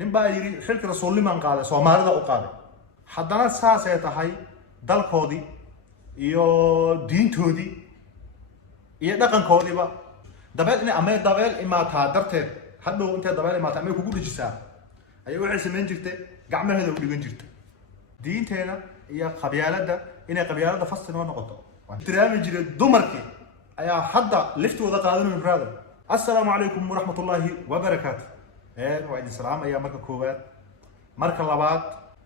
ninbaa yiri xilka rasuulnimaan qaaday Soomaalida u qaaday haddana saas ay tahay dalkoodii iyo diintoodii iyo dhaqankoodiiba dabeel in ama dabeel imaataa darteed hadhow intee dabeel imaataa ama kugu dhijisaa ay waxay sameyn jirtay gacmaheeda u dhigan jirtay diinteena iyo qabyaalada inay qabyaalada fasti noo noqoto tiraami jiray dumarkii ayaa hadda liftooda qaadanay brother assalaamu calaykum waraxmatullaahi wabarakaatuh waa idin salaamaya marka koowaad marka labaad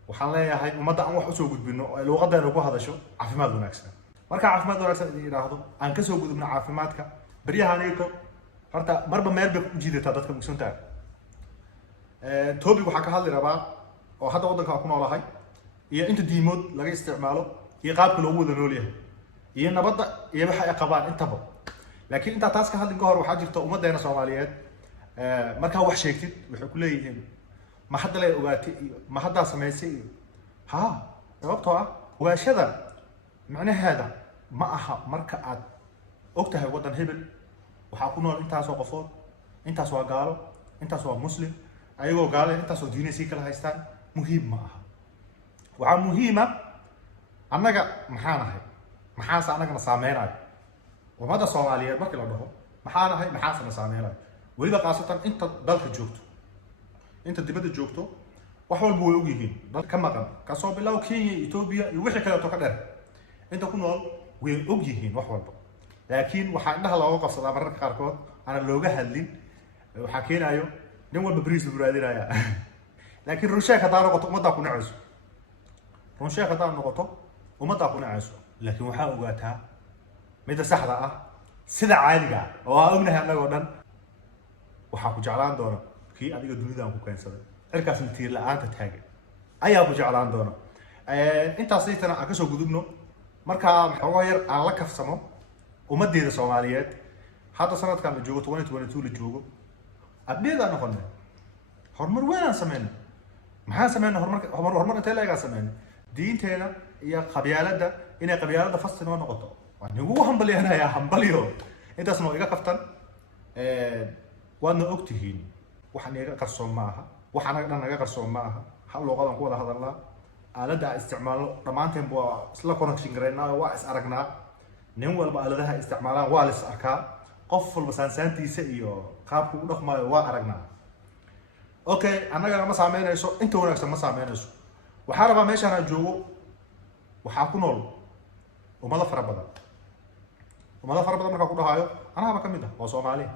waxaan leeyahay ummadda aan wax u soo gudbino oo luqadeena ku hadasho caafimaad wanaagsan marka caafimaad wanaagsan idin yiraahdo aan ka soo gudubno caafimaadka baryahanayko horta marba meel bay u jiidataa dadka mugsantaa topic waxaa ka hadli rabaa oo hadda waddanka ku noolahay iyo inta diimood laga isticmaalo iyo qaabka loogu wada nool yahay iyo nabadda iyo waxa ay qabaan intaba laakiin inta taas ka hadlin ka hor waxaa jirta ummadeena Soomaaliyeed marka wax sheegtid waxay ku leeyihiin ma hadda la ogaatay ma hadda sameysay ha sababtoo ah ogaashada macnaheeda ma aha marka aad ogtahay wadan hebel waxaa ku nool intaas oo qofood intaas waa gaalo intaas waa muslim ayagoo gaalo intaas oo diinaysi kala haystaan muhiim ma aha waxaa muhiima annaga maxaa nahay maxaas annagana saameynayo ummadda Soomaaliyeed markii la dhaho maxaa nahay maxaasna saameynayo weliba qaasatan inta dalka joogto inta dibadda joogto wax walba way og yihiin dad ka maqan ka soo bilow Kenya Ethiopia iyo wixii kale oo ka dheer inta ku nool way og yihiin wax walba laakiin waxa indhaha looga qabsadaa mararka qaarkood ana looga hadlin waxa keenayo nin walba bariis u raadinaya laakiin runsheek hadaa noqoto ummadda ku nacayso runsheek hadaa noqoto ummadda ku nacayso laakiin waxa ogaataa mid saxda ah sida caadiga oo aan ognahay anagoo dhan waxa ku jeclaan doona kii adiga dunida ku keensaday cirkaas intii la'aanta taagan ayaa ku jeclaan doona intaas aytana aan ka soo gudubno marka xogo yar aan la kafsamo ummadeeda Soomaaliyeed hadda sanadkan la joogo 2022 la joogo abdeeda noqonay horumar weyn aan sameeyay maxaa sameeyay horumar intee laga sameeyay diinteena iyo qabyaalada inay qabyaalada fasti noo noqoto waan ugu hambaliyanayaa hambaliyo intaas noo iga kaftan waana ogtihiin waxaan iga qarsoon ma aha waxaan anaga naga qarsoon ma aha hal luqadan ku wada hadalnaa aalada isticmaalo dhamaanteen waa isla connection gareynaa waa is aragnaa nin walba aaladaha isticmaalaan waa la is arkaa qof walba saansaantiisa iyo qaabku u dhaqmaayo waa aragnaa okay anaga ma saameynayso inta wanaagsan ma saameynayso waxaan rabaa meeshaan aan joogo waxaa ku nool ummado fara badan marka ku dhahayo anaaba ka mid ah oo Soomaali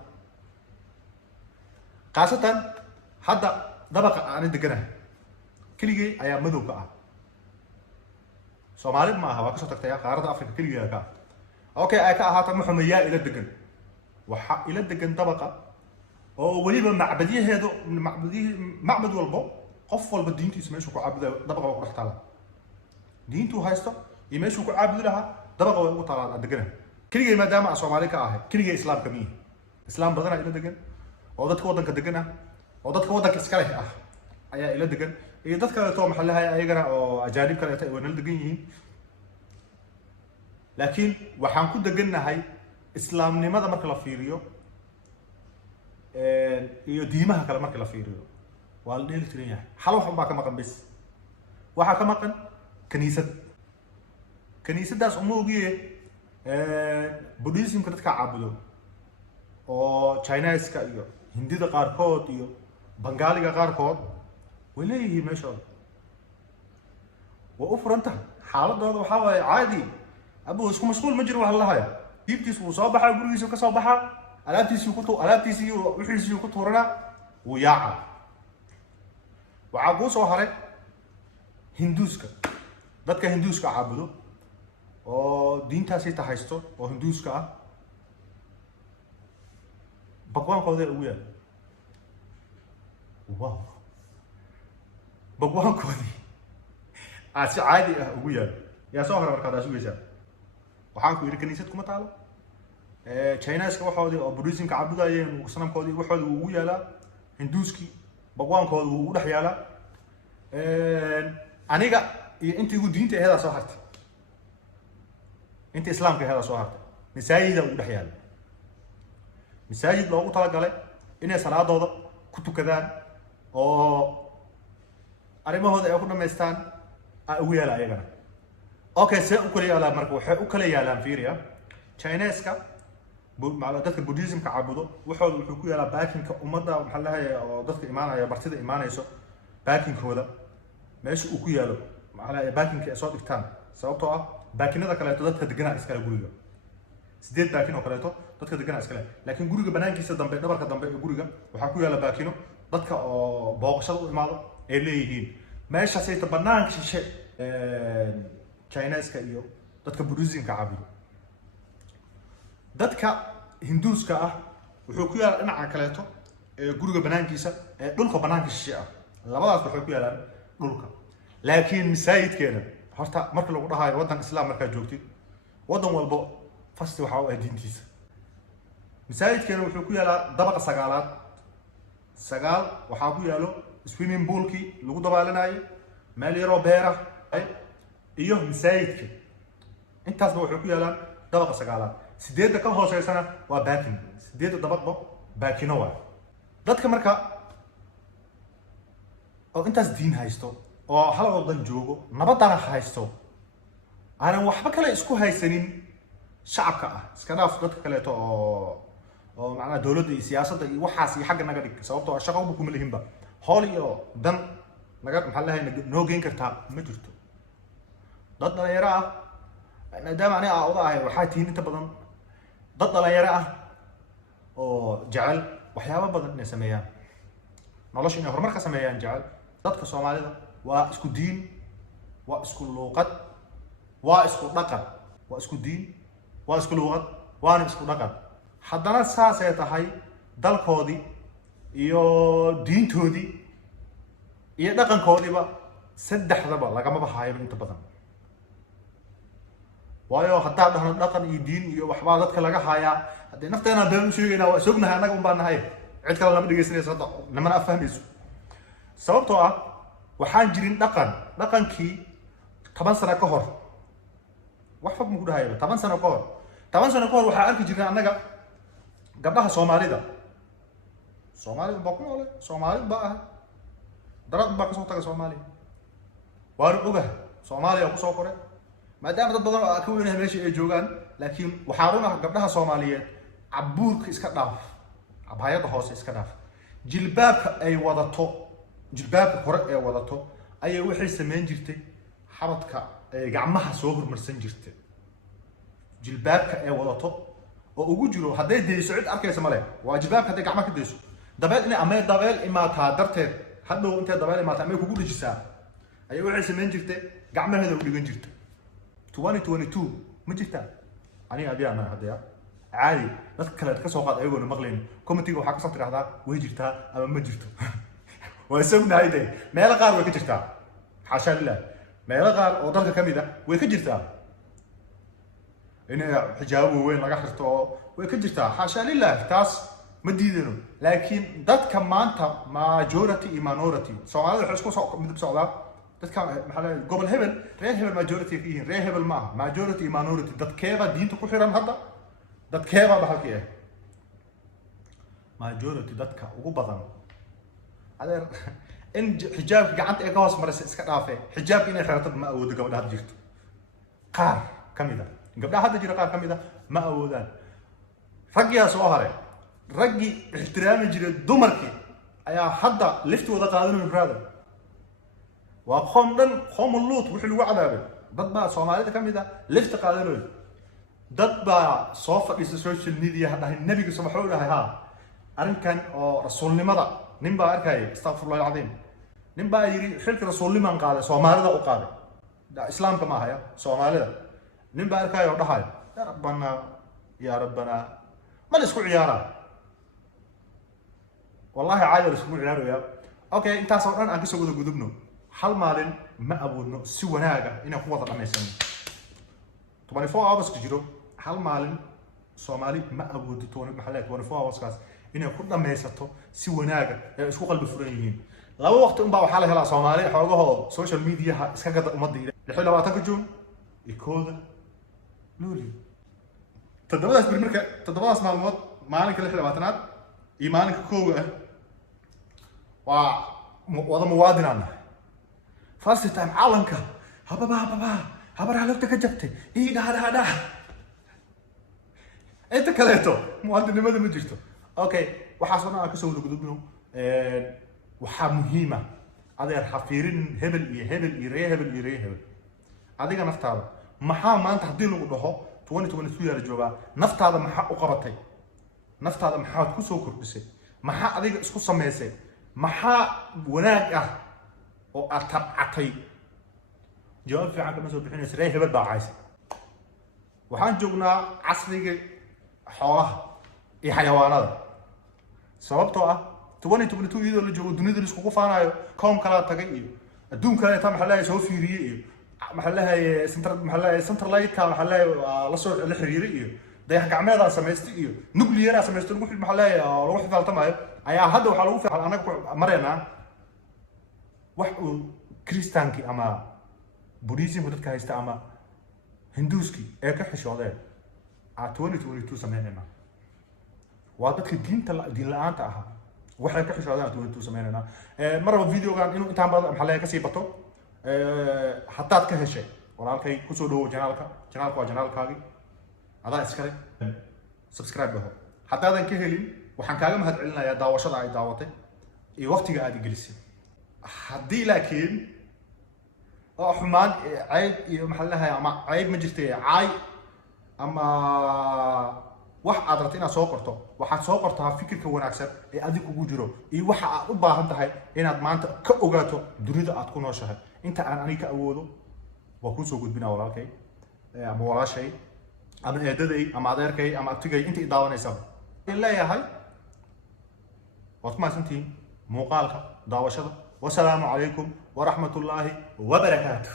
qaasatan hadda dabaqa aan deganahay keligay ayaa madow ka ah Soomaali ma aha waa ka soo tagtay qaaradda Afrika keligay ka okay ay ka ahaato maxumayaa ila degan waxa ila degan dabaqa oo waliba macbad walbo qof walba diintiisa meeshu ku caabudo dabaqa waa ku dhaxtala diintu haysto iyo meeshu ku caabudo laha dabaqa waa ugu talaa deganahay keligay maadaama Soomaali ka ahay keligay islaamka miyi islaam badan ila degan oo dadka wadanka degan ah oo dadka wadanka iska leh ah ayaa ila degan iyo dadka kale oo maxallaha ayagana oo ajaanib kale ay wana degan yihiin laakiin waxaan ku deganahay islaamnimada marka la fiiriyo iyo diimaha kale marka la fiiriyo waa la dheeli tiran yahay hal wax baa ka maqan bis waxa ka maqan kaniisadaas uma ogiye Buddhismka dadka caabudo oo Chinese-ka iyo Hindida qaarkood iyo Bengaaliga qaarkood way leeyihiin meeshooda waa u furanta xaaladooda waxa way caadi abu isku mashquul ma jiro wax la hayo diibtiis uu soo baxay gurigiisa ka soo baxaa alaabtiisii wixiisii ku tuurana uu yaaca waxa uu soo haray Hinduuska dadka Hinduuska caabudo oo diintaasi tahaysto oo Hinduuska ah bagwaankooda ugu yaal wow bagwaankoodii si caadi ah ugu yaal yaa soo haray markaad sugaysaa waxaan ku yiri kaniisad kuma taalo Chinese-ka waxoodii oo Buddhism-ka caabudayeen sanamkoodii waxooda ugu yaalaa Hinduuski bagwaankooda ugu dhex yaalaa aniga iyo intii ugu diinta aheeda soo hartay inta islaamka aheeda soo hartay masaajida ugu dhex yaala masaajid loogu tala galay inay salaadooda ku tukadaan oo arrimahooda ay ku dhameystaan ay ugu yaala ayagana. Okay, see u kala yaalaan marka waxay u kala yaalaan fiiriya. Chinese-ka dadka Buddhism-ka caabudo wuxuu ku yaalaa baakinka ummadda maxaa la hayaa oo dadka imaanaya bartida imaanayso baakinkooda meesha uu ku yaalo maxaa la hayaa baakinka ay soo dhigtaan sababtoo ah baakinada kaleeto dadka deganaa iskala guriga 8 baakin oo kaleeto dadka deganaa iskala laakiin guriga banaankiisa dambe dhabarka dambe ee guriga waxaa ku yaala baakino dadka oo booqashada u imaado ay leeyihiin meeshaas ay banaanka shishe Chinese-ka iyo dadka Buddhism-ka caabudo. dadka Hinduuska ah wuxuu ku yaala dhinaca kaleeto ee guriga banaankiisa ee dhulka banaanka shishe ah labadaas waxay ku yaalaan dhulka laakiin masaajidkeena horta marka lagu dhahayo wadan islaam marka joogtid wadan walbo fasti waxa uu diintiisa masaajidkeena wuxuu ku yaalaa dabaqa sagaal waxaa ku yaalo swimming pool-kii lagu dabaalanayo meel yaroo beera iyo masaajidka intaasba wuxuu ku yaalaan dabaqa sagaalaad 8 ka hooseysana waa baakin 8 dabaqba baakino waa dadka marka oo intaas diin haysto oo hal wadan joogo nabadana haysto aanan waxba kale isku haysanin shacabka ah iska dhaaf dadka kale oo macna dawladda iyo siyaasadda iyo waxaas iyo xagga naga dhig sababtoo ah shaqo kuma leeyihiinba hool iyo dan naga maxaa la hayaa noo geen kartaa ma jirto dad dhalinyaro ah maadaama aniga aan odahay waxaa tihiin inta badan dad dhalinyaro ah oo jecel waxyaabo badan inay sameeyaan nolosha inay horumar ka sameeyaan jecel dadka Soomaalida waa isku diin waa isku luqad waa isku dhaqan waa isku diin waa isku luqad waana isku dhaqan haddana saas ay tahay dalkoodii iyo diintoodii iyo dhaqankoodiiba saddexdaba lagama baxayo inta badan waayo hadaa dhahno dhaqan iyo diin iyo waxba dadka laga hayaa hadii nafteena been u sheegayna waa sognahay anaga un baan nahay cid kale lama dhageysanayso hadda lama afahmayso sababtoo ah waxaan jirin dhaqankii 10 sano ka hor wax fog ma ku dhahayo 10 sano ka hor waxaa arki jirnay anaga gabdhaha Soomaalida baa ku nool Soomaali baa ah darad baa ka soo taga Soomaaliya waan ogahay Soomaaliya ku soo koray maadaama dad badan oo ka weynahay meesha ay joogaan laakiin waxaa runaa gabdhaha Soomaaliyeed cabuurka iska dhaaf cabaayada hoose iska dhaaf jilbaabka ay wadato jilbaabka hore ay wadato ayay waxay sameyn jirtay xabadka ay gacmaha soo hormarsan jirtay jilbaabka ay wadato oo ugu jiro haday deeyso cid arkaysa male waa jilbaabka haday gacmaha ka deeyso dabeel inay ama dabeel imaataa darteed hadhow intay dabeel imaataa ama kugu dhijisaa ayay waxay sameyn jirtay gacmaheeda u dhigan jirtay 2022 ma jirtaa aniga adiga ma hadaya caadi dadka kale ka soo qaad ayagoona maqleen commentiga waxa ka soo tiraahdaa way jirtaa ama ma jirto waa sugnahay meel qaar way ka jirtaa xasha lillah meel qaar oo dalka kamid ah way ka jirtaa inay xijaab weyn laga xirto way ka jirtaa xasha lillah taas ma diidano laakiin dadka maanta majority iyo minority Soomaalida waxa isku soo midab socdaa dadka maxaa gobol hebel reer hebel majority ka yihiin reer hebel ma majority iyo minority dadkeeba diinta ku xiran hadda dadkeeba bahalkii ah majority dadka ugu badan adeer in xijaabka gacanta ay ka hoos maraysa iska dhaafay xijaabka inay xirato ma awoodo gabadha jirto qaar kamida gabdhaha hadda jira qaar kamida ma awoodaan raggiya soo haray raggi ixtiraami jiray dumarkii ayaa hadda liftooda qaadanay brother waa qom luut wixii lagu cadaabay dad baa Soomaalida kamida lift qaadanay dad baa soo fadhiisa social media hadda nabiga subhanahu wa ta'ala arrinkan oo rasuulnimada nin baa arkay astaghfirullah alazim nin baa yiri xilka rasuulniman qaaday Soomaalida u qaaday islaamka ma haya Soomaalida nin baa arkay oo dhahay ya rabbana ma isku ciyaara wallahi caadi isku ciyaaraya okay intaas oo dhan aan ka soo wada gudubno hal maalin ma awoodno si wanaaga inaan ku wada dhameysano 24 hours ku jiro hal maalin Soomaali ma awoodo 24 hours kaas inay ku dhameysato si wanaaga ee isku qalbi furan yihiin laba waqti un baa waxa la helaa Soomaali xoogaho social media iska gada umada 26 Juun ikooda luuli toddobadas maalmood maalinka 26aad iyo maalinka koowaad waa wada muwaadinana first time calanka habaraha lafta ka jabtay ii dhaadhaadha inta kaleeto muwaadinimada ma jirto. Okay, waxaas oo dhan aan kasoo wada gudubno. waxaa muhiima adeer ha fiirin hebel iyo ree hebel. adiga naftaada maxaa maanta haddii lagu dhaho 2022 yaa la joogaa, naftaada maxaa u qabatay, naftaada maxaad ku soo kordhisay, maxaa adiga isku samaysay, maxaa wanaag ah oo aad tabcatay? jawaab fiican kama soo bixinaysa ree hebel baa caysa. waxaan joognaa casriga xoolaha iyo xayawaanada, sababtoo ah 2022 iyadoo la joogo dunida la iskugu faanayo koom kala tagay iyo adduunka kale ta maxaa la soo fiiriyay iyo maxaa la centralite-ka maxaa la soo la xiriiray iyo dayax gacmeeda samaystay iyo nuclear samaystay lagu xil maxaa lagu xidaltamayo ayaa hadda waxa lagu fiican anaga mareena wax uu kristaanki ama buddhism dadka haysta ama hinduuski ee ka xishoodeen 2022 sameynayna. waa dadka diin la'aanta ahaa waxay ka xishoodaan 2022 sameynayna. maraba videogan inuu intaan badan maxaa laga sii bato hadaad ka heshay walaalkay ku soo dhawow janaalka waa janaalkaagi adaa iskale subscribe dhaho. haddaadan ka helin waxaan kaaga mahadcelinayaa daawashada ay daawatay iyo waqtiga aad gelisay. haddii laakiin oo xumaan cayb iyo maxaa lahayaa ama cayb ma jirtay caay ama wax aad rabto inaad soo qorto, waxaad soo qortaa fikirka wanaagsan ee adiga kugu jiro iyo waxa aad u baahan tahay inaad maanta ka ogaato dunida aad ku nooshahay. inta aan aniga ka awoodo waa ku soo gudbinaa walaalkay ama walaashay ama eedaday ama adeerkay ama abtigay inta i daawanaysa in leeyahay waad ku mahadsantihiin muuqaalka daawashada. wasalaamu calaykum waraxmatullaahi wabarakaatuh.